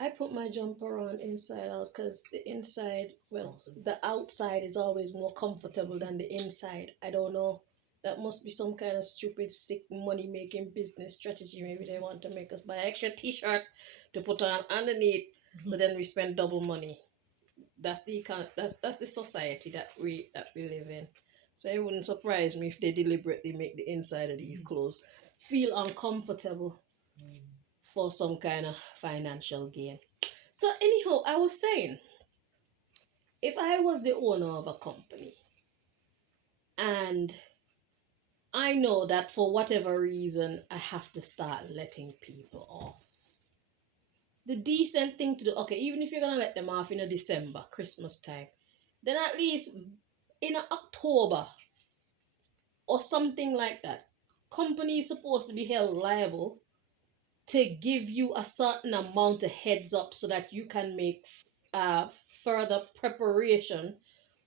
I put my jumper on inside out because the inside, well, the outside is always more comfortable than the inside. I don't know. That must be some kind of stupid, sick money making business strategy. Maybe they want to make us buy extra t shirt to put on underneath, so then we spend double money. That's the society that we live in. So it wouldn't surprise me if they deliberately make the inside of these clothes feel uncomfortable for some kind of financial gain. So anyhow, I was saying, if I was the owner of a company and I know that for whatever reason I have to start letting people off, the decent thing to do, okay, even if you're gonna let them off in a December, Christmas time, then at least in a October or something like that, company is supposed to be held liable to give you a certain amount of heads up so that you can make uh, further preparation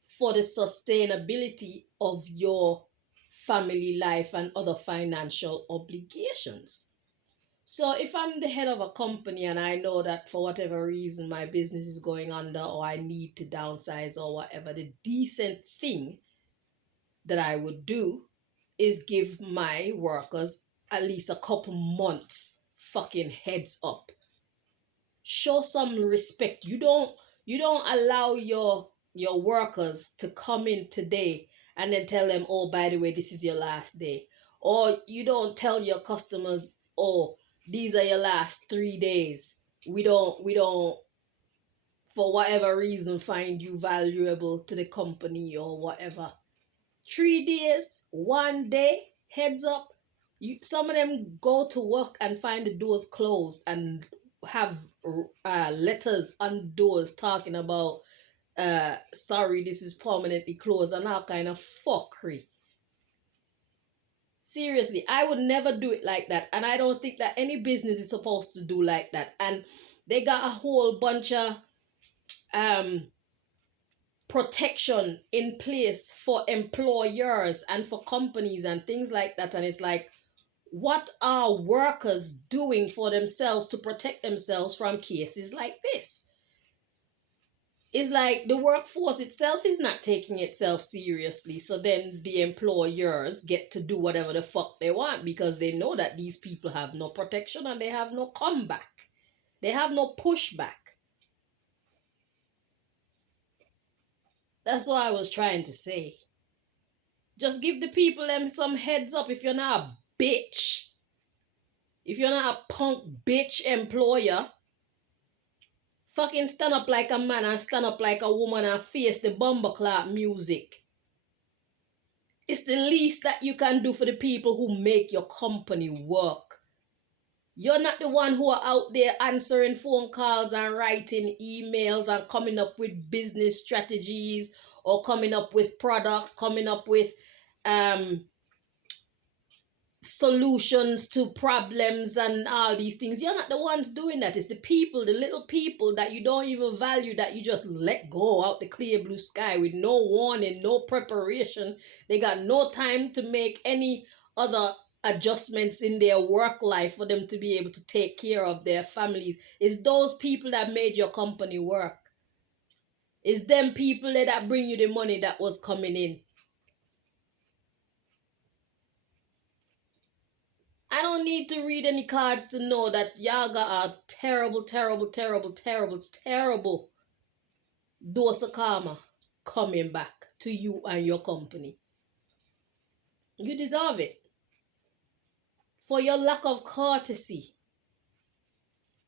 for the sustainability of your family life and other financial obligations. So if I'm the head of a company and I know that for whatever reason my business is going under or I need to downsize or whatever, the decent thing that I would do is give my workers at least a couple months fucking heads up. Show some respect. You don't allow your workers to come in today and then tell them, oh, by the way, this is your last day. Or you don't tell your customers, oh, these are your last 3 days. We don't for whatever reason find you valuable to the company or whatever. 3 days, one day, heads up. Some of them go to work and find the doors closed and have letters on doors talking about sorry, this is permanently closed and all kind of fuckery. Seriously, I would never do it like that, and I don't think that any business is supposed to do like that. And they got a whole bunch of um protection in place for employers and for companies and things like that. And it's like, what are workers doing for themselves to protect themselves from cases like this? It's like the workforce itself is not taking itself seriously. So then the employers get to do whatever the fuck they want because they know that these people have no protection and they have no comeback. They have no pushback. That's what I was trying to say. Just give the people them some heads up. If you're not a bitch, if you're not a punk bitch employer, fucking stand up like a man and stand up like a woman and face the bumbleclap music. It's the least that you can do for the people who make your company work. You're not the one who are out there answering phone calls and writing emails and coming up with business strategies or coming up with products, coming up with um solutions to problems and all these things. You're not the ones doing that. It's the people, the little people that you don't even value, that you just let go out the clear blue sky with no warning, no preparation. They got no time to make any other adjustments in their work life for them to be able to take care of their families. It's those people that made your company work. It's them people that bring you the money that was coming in. I don't need to read any cards to know that y'all got a terrible, terrible, terrible, terrible, terrible dose of karma coming back to you and your company. You deserve it for your lack of courtesy.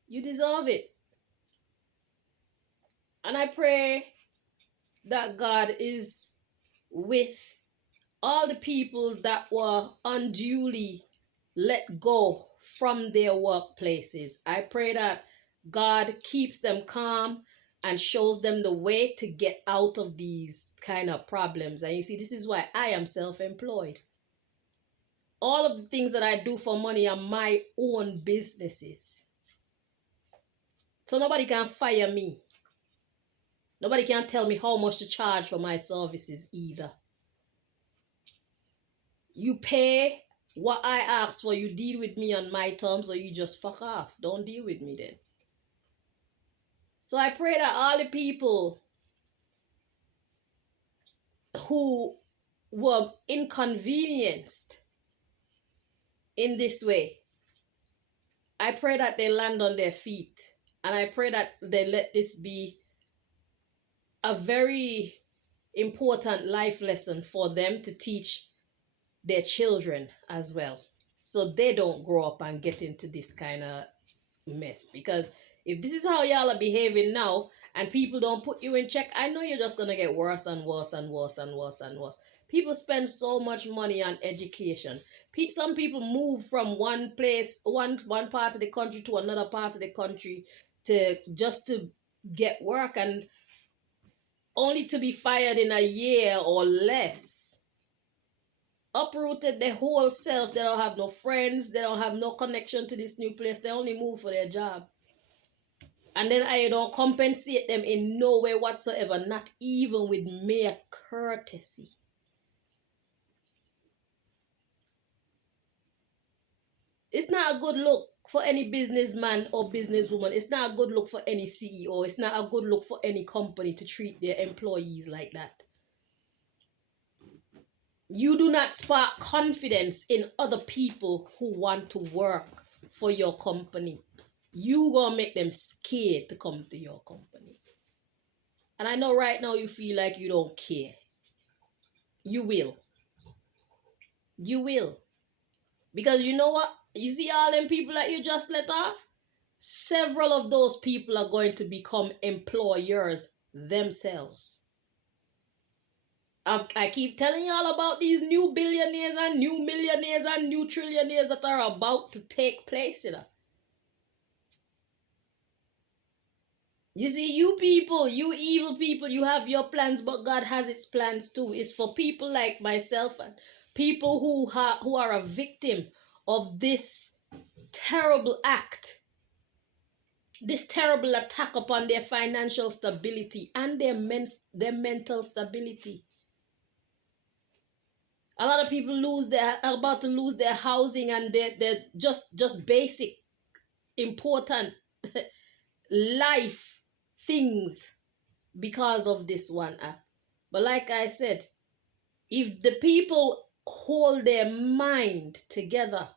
You deserve it. And I pray that God is with all the people that were unduly let go from their workplaces. I pray that God keeps them calm and shows them the way to get out of these kind of problems. And you see, this is why I am self-employed. All of the things that I do for money are my own businesses. So nobody can fire me. Nobody can tell me how much to charge for my services either. You pay what I ask for, you deal with me on my terms, or you just fuck off. Don't deal with me then. So I pray that all the people who were inconvenienced in this way, I pray that they land on their feet. And I pray that they let this be a very important life lesson for them to teach their children as well. So they don't grow up and get into this kind of mess. Because if this is how y'all are behaving now and people don't put you in check, I know you're just going to get worse and worse and worse and worse and worse. People spend so much money on education. Some people move from one place, one part of the country to another part of the country to just to get work, and only to be fired in a year or less. Uprooted their whole self. They don't have no friends. They don't have no connection to this new place. They only move for their job. And then I don't compensate them in no way whatsoever, not even with mere courtesy. It's not a good look for any businessman or businesswoman. It's not a good look for any CEO. It's not a good look for any company to treat their employees like that. You do not spark confidence in other people who want to work for your company. You gonna make them scared to come to your company. And I know right now you feel like you don't care. You will. You will. Because you know what? You see all them people that you just let off? Several of those people are going to become employers themselves. I keep telling y'all about these new billionaires and new millionaires and new trillionaires that are about to take place, you know. You see, you people, you evil people, you have your plans, but God has its plans too. It's for people like myself and people who are a victim of this terrible act, this terrible attack upon their financial stability and their mental stability. A lot of people are about to lose their housing and their just basic important life things because of this one act. But like I said, if the people hold their mind together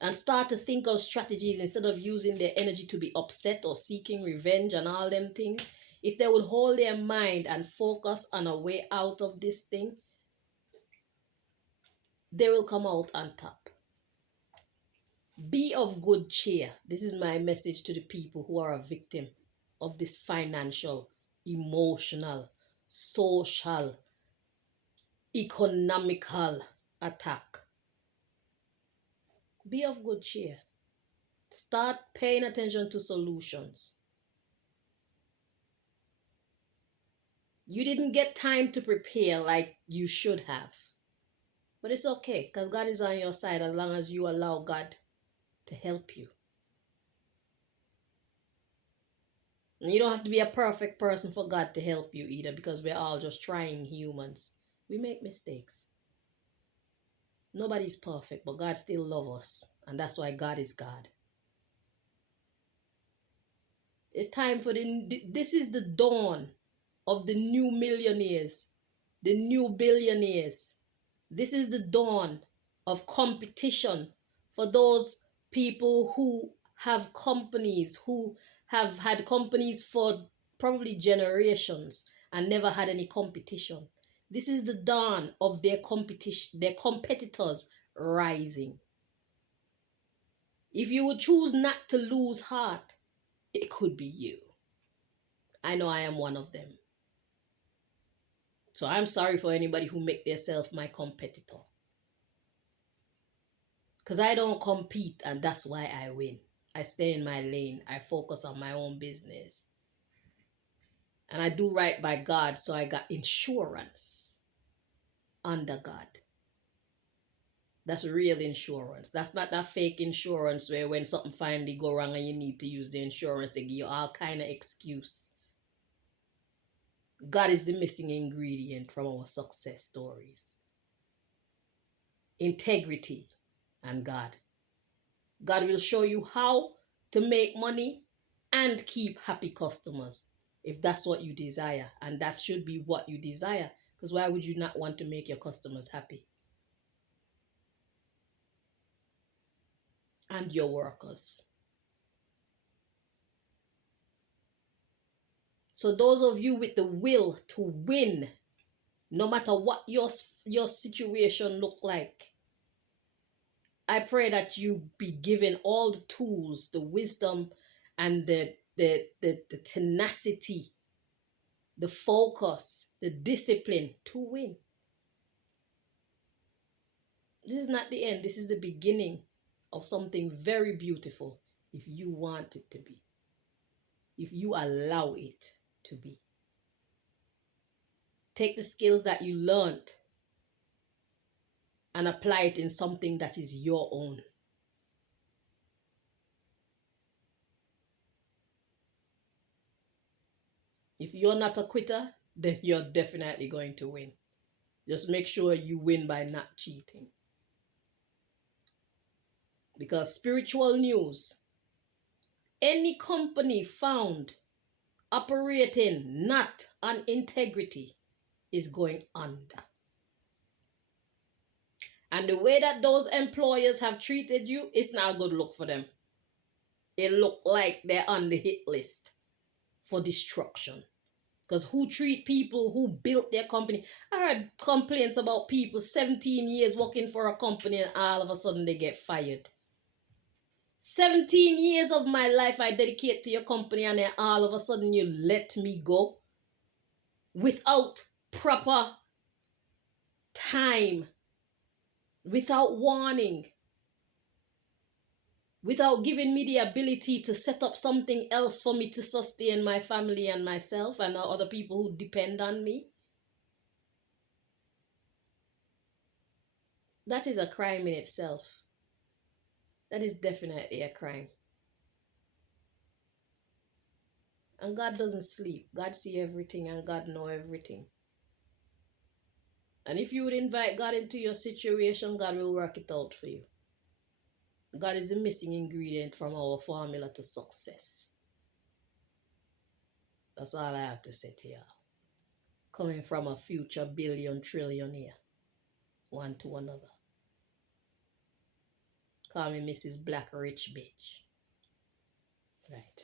and start to think of strategies instead of using their energy to be upset or seeking revenge and all them things, if they would hold their mind and focus on a way out of this thing, they will come out on top. Be of good cheer. This is my message to the people who are a victim of this financial, emotional, social, economical attack. Be of good cheer. Start paying attention to solutions. You didn't get time to prepare like you should have. But it's okay, because God is on your side as long as you allow God to help you. And you don't have to be a perfect person for God to help you either, because we're all just trying humans. We make mistakes. Nobody's perfect, but God still loves us. And that's why God is God. It's time for this is the dawn of the new millionaires, the new billionaires. This is the dawn of competition for those people who have companies, who have had companies for probably generations and never had any competition. This is the dawn of their competition, their competitors rising. If you would choose not to lose heart, it could be you. I know I am one of them. So I'm sorry for anybody who make themselves my competitor. Because I don't compete and that's why I win. I stay in my lane. I focus on my own business. And I do right by God, so I got insurance under God. That's real insurance. That's not that fake insurance where when something finally go wrong and you need to use the insurance, they give you all kind of excuse. God is the missing ingredient from our success stories. Integrity and God. God will show you how to make money and keep happy customers if that's what you desire. And that should be what you desire. Because why would you not want to make your customers happy? And your workers. So those of you with the will to win, no matter what your situation look like, I pray that you be given all the tools, the wisdom, and the tenacity, the focus, the discipline to win. This is not the end. This is the beginning of something very beautiful if you want it to be, if you allow it to be. Take the skills that you learned and apply it in something that is your own. If you're not a quitter, then you're definitely going to win. Just make sure you win by not cheating. Because spiritual news, any company found operating not on integrity is going under. And the way that those employers have treated you, it's not a good look for them. It look like they're on the hit list for destruction. Because who treat people who built their company? I heard complaints about people 17 years working for a company and all of a sudden they get fired. 17 years of my life I dedicate to your company and then all of a sudden you let me go without proper time, without warning, without giving me the ability to set up something else for me to sustain my family and myself and other people who depend on me. That is a crime in itself. That is definitely a crime. And God doesn't sleep. God see everything and God know everything. And if you would invite God into your situation, God will work it out for you. God is the missing ingredient from our formula to success. That's all I have to say to y'all. Coming from a future billion trillionaire, one to another. Call me Mrs. Black Rich Bitch. Right.